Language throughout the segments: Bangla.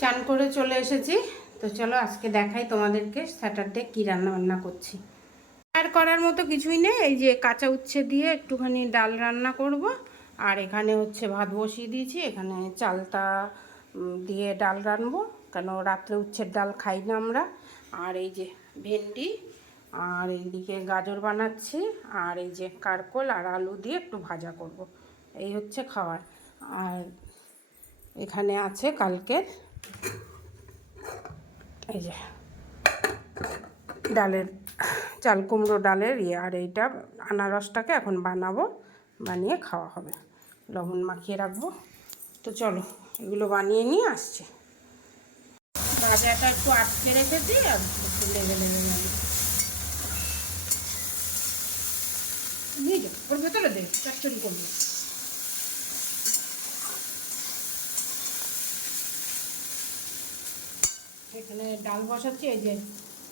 চান করে চলে এসেছি। তো চলো আজকে দেখাই তোমাদেরকে স্যাটারডে কী রান্না বান্না করছি। আর করার মতো কিছুই নেই, এই যে কাঁচা উচ্ছে দিয়ে একটুখানি ডাল রান্না করব। আর এখানে হচ্ছে ভাত বসিয়ে দিয়েছি, এখানে চালতা দিয়ে ডাল রানবো কেন রাত্রে উচ্ছের ডাল খাই না আমরা। আর এই যে ভেন্ডি, আর এইদিকে গাজর বানাচ্ছি, আর এই যে কারকোল আর আলু দিয়ে একটু ভাজা করব। এই হচ্ছে খাওয়ার। আর এখানে আছে কালকের এই যে ডালের, চাল কুমড়ো ডালের ইয়ে আর এইটা আনারসটাকে এখন বানাবো, বানিয়ে খাওয়া হবে। লবণ মাখিয়ে রাখব। তো চলো, এগুলো বানিয়ে নিয়ে আসছে। ভাজাটা একটু আটকে রেখেছি, আর একটু লেগে লেগে যাবে নিয়ে যাও ওর ভেতরে দে চচ্চড়ি করব। এখানে ডাল বসাচ্ছি, এই যে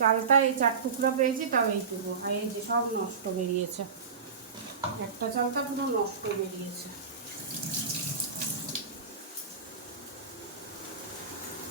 চালটা, এই চার টুকরা পেয়েছি, তাও এইটুকু আর এই যে সব নষ্ট বেরিয়েছে। একটা চালটা পুরো নষ্ট বেরিয়েছে।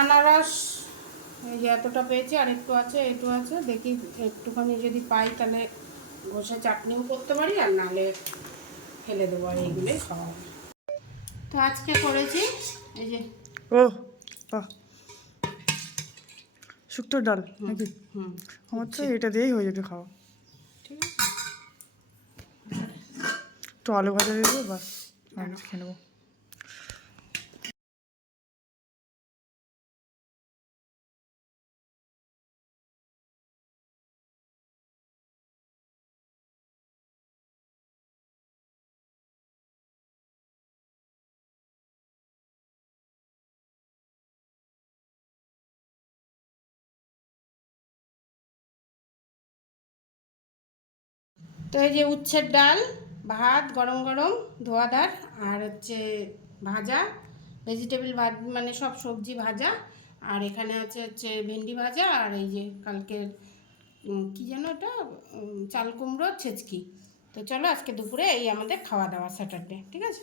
আনারস, এই যে এতটা পেয়েছি, আর একটু আছে একটু আছে, দেখি একটুখানি যদি পাই, তাহলে বসে চাটনিও করতে পারি, আর নালে ফেলে দেবো, আর এইগুলোই খাওয়া তো আজকে করেছি, এই যে ও বাহ শুক্তো ডাল নাকি? হুম আমার তো এটা দিয়েই হয়ে যাবে খাওয়া। ঠিক আছে। একটু আলু ভাজা দিয়ে দেবো বাস। খেয়ে নেব। তো এই যে উচ্ছের ডাল, ভাত, গরম গরম, ধোয়াদার আর হচ্ছে ভাজা ভেজিটেবল ভাত মানে সব সবজি ভাজা আর এখানে আছে হচ্ছে ভেন্ডি ভাজা আর এই যে কালকের কি যেন ওটা চাল কুমড়ো, ছেচকি। তো চলো আজকে দুপুরে এই আমাদের খাওয়া দাওয়া স্যাটারডে ঠিক আছে?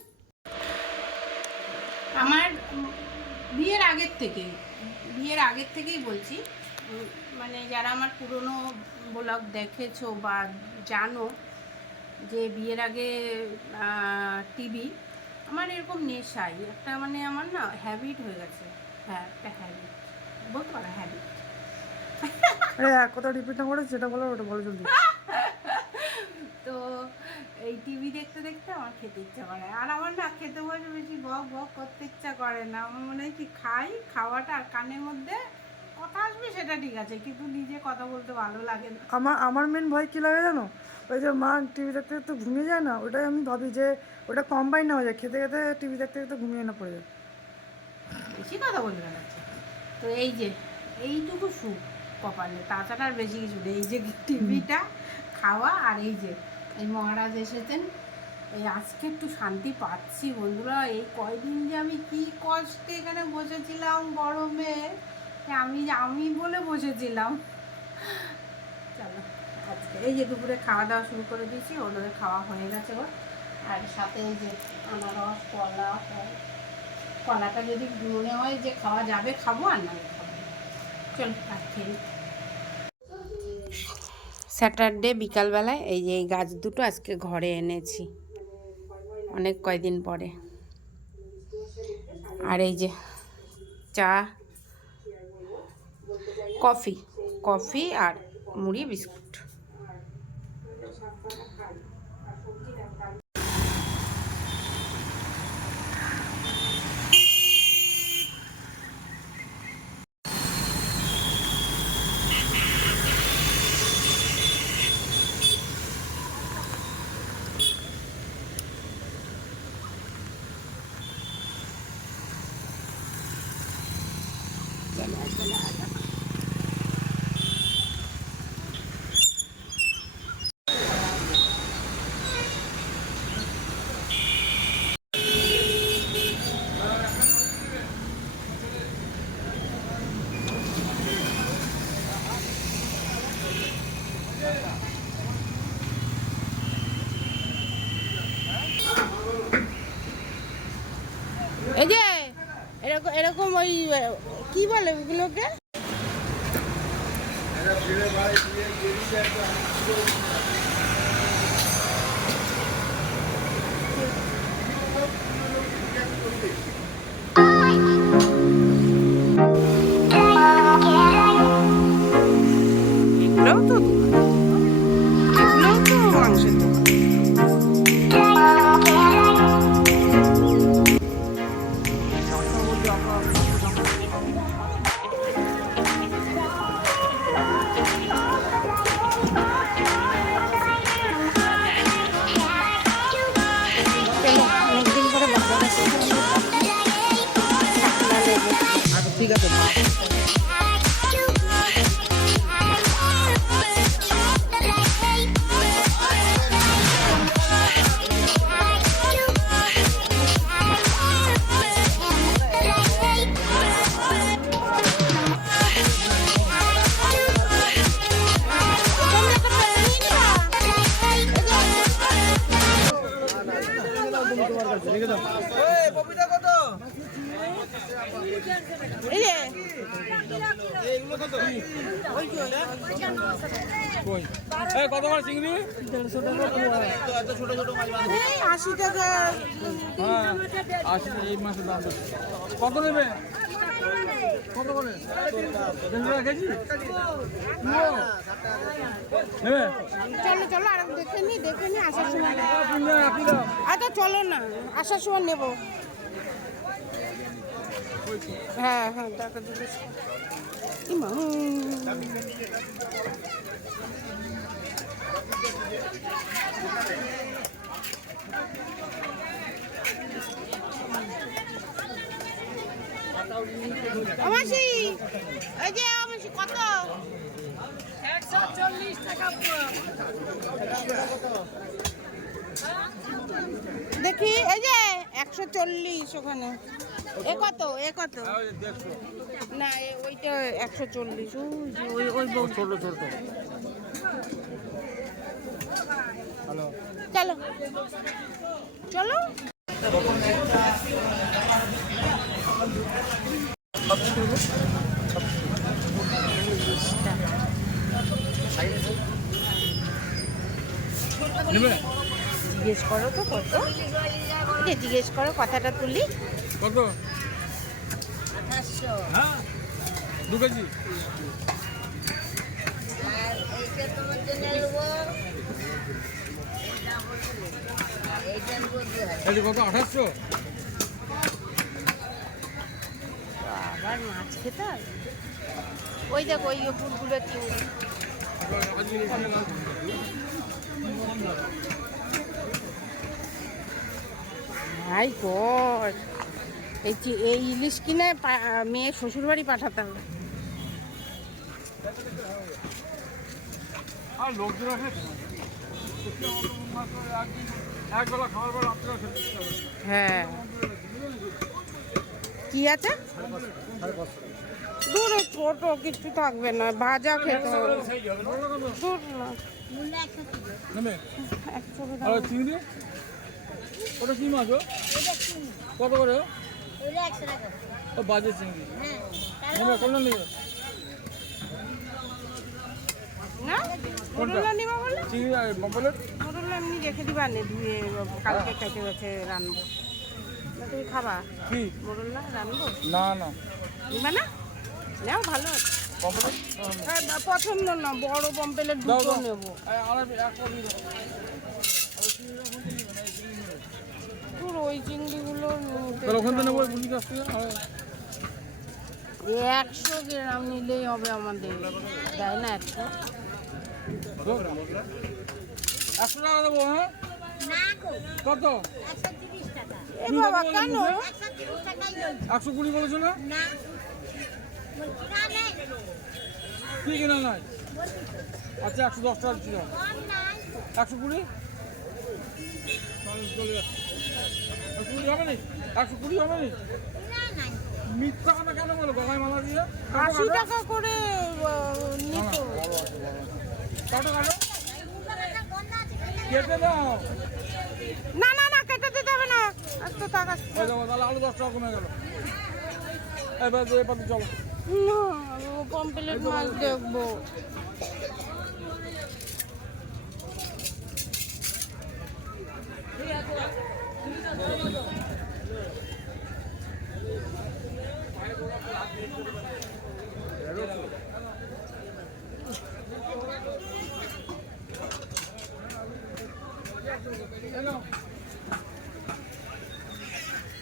আমার বিয়ের আগের থেকে বিয়ের আগের থেকেই বলছি মানে যারা আমার পুরনো ব্লগ দেখেছ বা জানো যে বিয়ের আগে টিভি আমার এরকম নেশাই। একটা মানে আমার না হ্যাবিট হয়ে গেছে। হ্যাঁ একটা হ্যাবিট বলতে পারো হ্যাবিট কথা রিপিট না করে যেটা বলো ওটা বলো জলদি। তো এই টিভি দেখতে দেখতে আমার খেতে ইচ্ছা করে। আর আমার না খেতে বসে বেশি বক বক করতে ইচ্ছা করে না। আমার মনে হয় কি খাই খাওয়াটা আর কানের মধ্যে আসবে সেটা ঠিক আছে কিন্তু নিজে কথা বলতে ভালো লাগে না। আমার আমার মেন ভয় কী লাগে জানো? ওই যে মা টিভি দেখতে দেখতে ঘুমিয়ে যায় না ওটাই আমি ভাবি যে ওটা কম্বাইন না হয়ে যায় খেতে খেতে টিভি দেখতে দেখতে ঘুমিয়ে না পড়ে যায়। বেশি কথা বলবে না তো এই যে এইটুকু সুখ কপালে তাছাড়া আর বেশি কিছু নেই। এই যে টিভিটা খাওয়া আর এই যে এই মহারাজ এসেছেন এই আজকে একটু শান্তি পাচ্ছি বন্ধুরা। এই কয়দিন যে আমি কি কষ্টে এখানে বসেছিলাম গরমে। আমি আমি বলে বসেছিলাম চলো, আজকে এই যে দুপুরে খাওয়া দাওয়া শুরু করে দিয়েছি, ওদের খাওয়া হয়ে গেছে ওর আর সাথে এই যে আনারস, কলা কলাটা যদি মনে হয় যে খাওয়া যাবে, খাব, আর না স্যাটারডে বিকালবেলায় এই যে এই গাছ দুটো আজকে ঘরে এনেছি, অনেক কয়দিন পরে। আর এই যে চা কফি কফি আর মুড়ি বিস্কুট। এই যে এরকম ওই কি বলে ওগুলোকে? এগুলোও কত? করে চিংড়ি? এই আশি টাকা। হ্যাঁ আশি এই মাসের দাম কত নেবে? কত করে? চলো চলো আর দেখে নি দেখে নি আসার সময় নেন, আচ্ছা চলো না আসার সময় নেব। হ্যাঁ হ্যাঁ টাকা ইমা। আমাসি এই যে আমাসি কত? দেখি এই যে একশো চল্লিশ ওখানে। এ কত? এ কত? না এ- ওইটা একশো চল্লিশ। ওই ওই বউ। ছোট ছোট। চলো। চলো। জিজ্ঞেস করো তো কত? জিজ্ঞেস করো কথাটা তুলি। কত? হ্যাঁ দু কেজি। কত আঠাশশো? আবার মাছ খেতে হবে ওই দেখো ওই ফুলগুলো না। হাই গড এই এই ইলিশ কিনে পা- মেয়ে শ্বশুরবাড়ি পাঠাতে হবে আর লোকজন। একবেলা খাওয়ার পর। হ্যাঁ কি আছে? দূরে ছোট কিছু থাকবে না ভাজা খেতে হবে। দূর না। ওটা কি মাছ ও? কত করে? ও? বাজে চিংড়ি। কোনটা নেবে? না? মোরলা নিবা বলে? চিংড়ি পম্পলেট এমনি রেখে দিবা নে ধুয়ে কালকে কেটে গেছে রানবো না তুমি খাবা? কি? মোরলা রানবো না না। নিবা না? নাও ভালো হ্যাঁ, পছন্দ না বড় পম্পেলের দুটো নেব। তোর ওই চিংড়িগুলো একশো গ্রাম নিলেই হবে আমাদের। দেয় না একশো? একশো টাকা দেবো হ্যাঁ? কত? এ বাবা কেন? একশো কুড়ি বলেছ না? কি কিনা নাই? আচ্ছা একশো দশ টাকা দাও। একশো কুড়ি? একশো কুড়ি হবে নি একশো কুড়ি হবে নি মিথ্যা কথা কেন বলো? গলায় মালা দিয়ে? আশি। টাকা করে কাটো কাটো। কেটে দাও। না না না কেটে দিতে হবে না। এত টাকা আলু দশ টাকা কমে গেল। এবার চলো। না পম্পলেট মাছ দেখব।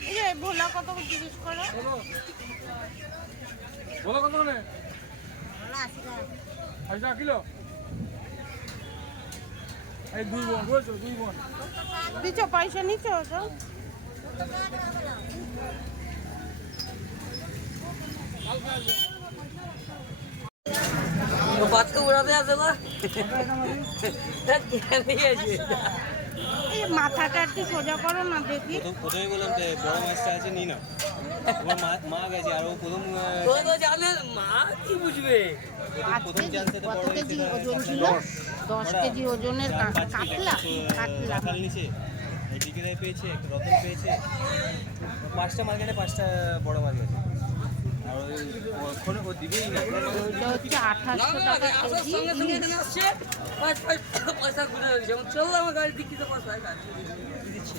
এই যে ভোলা কত জিজ্ঞেস করো? বলো। কত মানে? আশি টাকা। কিলো? এই দুই বোন বুঝেছ? দুই বোন। দিচ্ছ পয়সা নিচ্ছ তো? বাচ্চা উড়াতে আছে না মাথাটা একটু সোজা করো না দেখি। প্রথমে বললাম যে বড় মাছটা আছে নি না মা গেছে আর ও প্রথম জানে মা কি বুঝবে? প্রথম- প্রথম তো বড় কেজি ওজন ছিল? দশ। কেজি ওজনের কাতলা কাতলা। নিচে পেয়েছে রতন পেয়েছে। পাঁচটা মার্কেটে পাঁচটা বড় মাছ গেছে। ওইটা হচ্ছে আঠাশশো টাকা কেজি পয়সা ঘুরে যেমন চললাম আমার গাড়ি পয়সা দিচ্ছি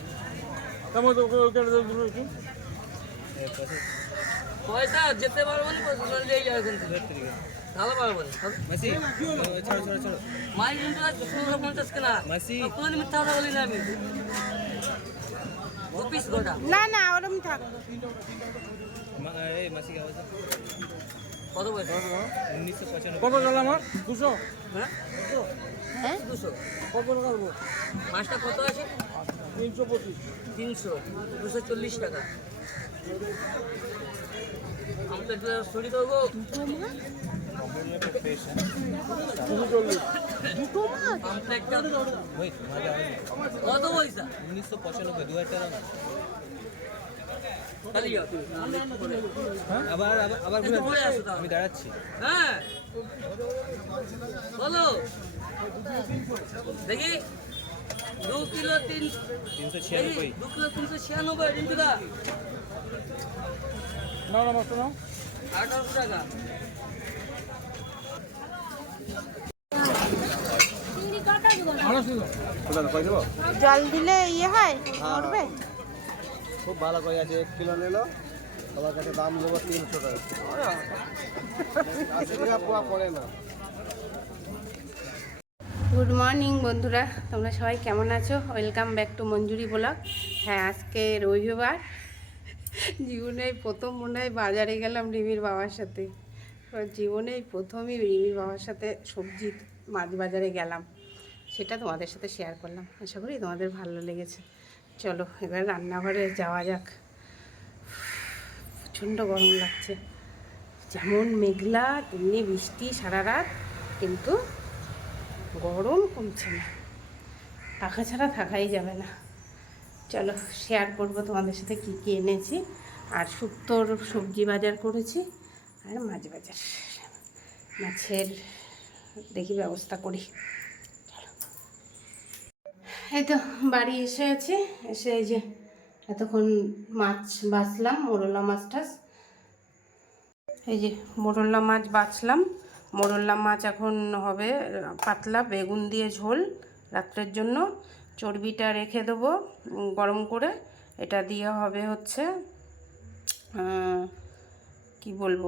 তেমন তো ওকে দুটো একটু পয়সা যেতে পারব না পয়সা নিয়ে যাবে এখান থেকে ভালো পারব না না না ওরম থাক কত পয়সা উনিশশো পঁচানব্বই। কত গেল আমার? দুশো? হ্যাঁ? হ্যাঁ? দুশো। কত টাকা মাছটা কত আছে? তিনশো পঁচিশ। তিনশো। দুশো চল্লিশ টাকা। আমি তো একটু সরি তো আওয়াজ কত পয়সা? উনিশশো পঁচানব্বই দু হাজার টাকা। আবার আবার আবার একটু ঘুরে আসো। তাহলে। আমি দাঁড়াচ্ছি। হ্যাঁ বলো দেখি। দু কিলো তিন তিনশো ছিয়ানব্বই। দু কিলো তিনশো ছিয়ানব্বই রিন্টুদা। নাও না নাও। আঠারোশো টাকা। জল দিলে ইয়ে হয় মরবে খুব ভালো করে আছে, এক কিলো নিলো সবার কাছে দাম দেবো তিনশো টাকা। পড়ে না। গুড মর্নিং বন্ধুরা, তোমরা সবাই কেমন আছো? Welcome back to Manjuri blog. হ্যাঁ আজকে রবিবার। জীবনে প্রথম মনে হয় বাজারে গেলাম রিমির বাবার সাথে। জীবনে প্রথমই রিমির বাবার সাথে সবজি মাছ বাজারে গেলাম। সেটা তোমাদের সাথে শেয়ার করলাম। আশা করি তোমাদের ভালো লেগেছে। চলো, এবার রান্নাঘরে যাওয়া যাক। প্রচণ্ড গরম লাগছে। যেমন মেঘলা, তেমনি বৃষ্টি সারা রাত, কিন্তু গরম কমছে না। টাকা ছাড়া থাকাই যাবে না। চলো শেয়ার করব তোমাদের সাথে কী কী এনেছি। আর শুক্তোর সবজি বাজার করেছি, আর মাছ বাজার। মাছের দেখি ব্যবস্থা করি। এই তো বাড়ি এসে আছি এসে এই যে এতক্ষণ মাছ বাছলাম, মোরলা মাছ টাছ। এই যে মোরলা মাছ বাছলাম। মোরলা মাছ এখন হবে পাতলা, বেগুন দিয়ে ঝোল রাত্রের জন্য। চর্বিটা রেখে দেবো গরম করে। এটা দিয়ে হবে হচ্ছে কি বলব?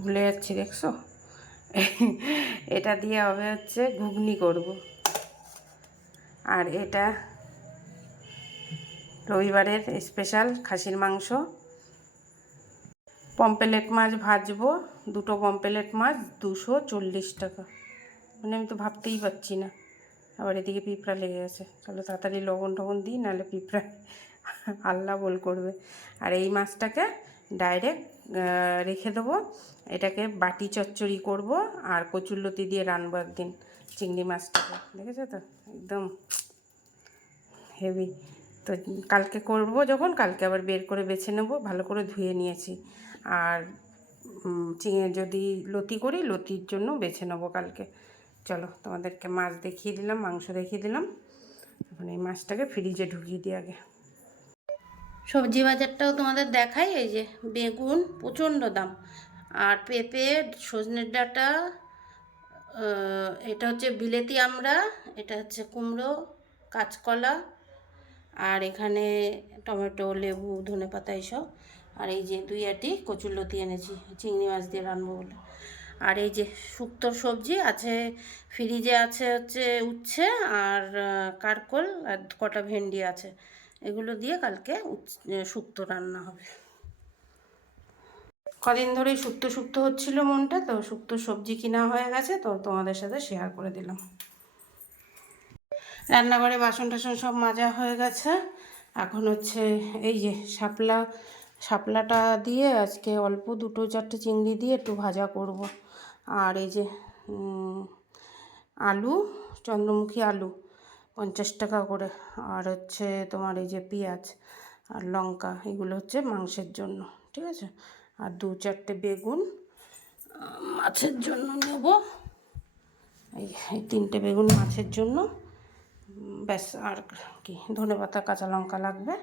ভুলে যাচ্ছি দেখছ? এটা দিয়ে হবে হচ্ছে ঘুগনি করব। আর এটা রবিবারের স্পেশাল খাসির মাংস। পম্পেলেট মাছ ভাজবো, দুটো পম্পেলেট মাছ দুশো চল্লিশ টাকা। মানে আমি তো ভাবতেই পারছি না। আবার এদিকে পিঁপড়া লেগে গেছে। চলো তাড়াতাড়ি লবণ টবণ দিই, নাহলে পিঁপড়া আল্লাহ বল করবে। আর এই মাছটাকে ডাইরেক্ট রেখে দেবো। এটাকে বাটি চচ্চড়ি করব আর কচুরলতি দিয়ে রানবো একদিন চিংড়ি মাছটাকে। দেখেছ তো? একদম হেভি তো কালকে করব যখন, কালকে আবার বের করে বেছে নেব, ভালো করে ধুয়ে নিয়েছি। আর চিংড়ি যদি লতি করি, লতির জন্য বেছে নেব কালকে। চলো, তোমাদেরকে মাছ দেখিয়ে দিলাম, মাংস দেখিয়ে দিলাম। এখন এই মাছটাকে ফ্রিজে ঢুকিয়ে দিই আগে। সবজি বাজারটাও তোমাদের দেখাই, এই যে বেগুন প্রচণ্ড দাম। আর পেঁপে, সজনের ডাঁটা এটা হচ্ছে বিলেতি আমড়া, এটা হচ্ছে কুমড়ো, কাঁচকলা, আর এখানে টমেটো, লেবু ধনেপাতা এইসব। আর এই যে দুই আটি কচুরলতি এনেছি, চিংড়ি মাছ দিয়ে রান্নবো বলে। আর এই যে শুক্তোর সবজি আছে, ফ্রিজে আছে হচ্ছে উচ্ছে আর কারকোল আর কটা ভেন্ডি আছে। এগুলো দিয়ে কালকে শুক্তো রান্না হবে। কদিন ধরেই শুক্তো শুক্তো হচ্ছিল মনটা, তো শুক্তো সবজি কিনা হয়ে গেছে, তো তোমাদের সাথে শেয়ার করে দিলাম। রান্নাঘরে বাসন টাসন সব মাজা হয়ে গেছে। এখন হচ্ছে এই যে শাপলা, শাপলাটা দিয়ে আজকে অল্প দুটো চারটে চিংড়ি দিয়ে একটু ভাজা করব। আর এই যে আলু, চন্দ্রমুখী আলু। পঞ্চাশ টাকা করে। আর হচ্ছে তোমার এই যে পেঁয়াজ আর লঙ্কা, এগুলো হচ্ছে মাংসের জন্য, ঠিক আছে? আর দু চারটে বেগুন মাছের জন্য নেব। এই এই তিনটে বেগুন মাছের জন্য। ব্যাস, আর কি, ধনে পাতা, কাঁচা লঙ্কা লাগবে।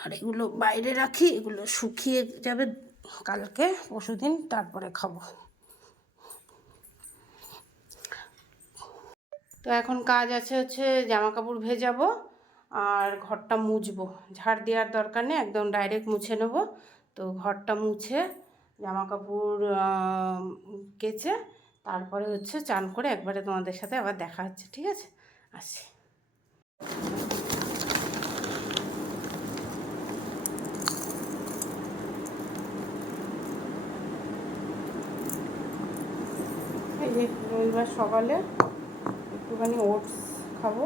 আর এগুলো বাইরে রাখি, এগুলো শুকিয়ে যাবে কালকে, পরশুদিন, তারপরে খাব। তো এখন কাজ আছে হচ্ছে জামা কাপড় ভেজাবো আর ঘরটা মুছবো। ঝাড় দেওয়ার দরকার নেই, একদম ডাইরেক্ট মুছে নেব। তো ঘরটা মুছে জামা কাপড় কেচে তারপরে হচ্ছে চান করে একবারে তোমাদের সাথে আবার দেখা হচ্ছে, ঠিক আছে? আসি রবিবার সকালে একটুখানি ওটস খাব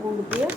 গুড় দিয়ে।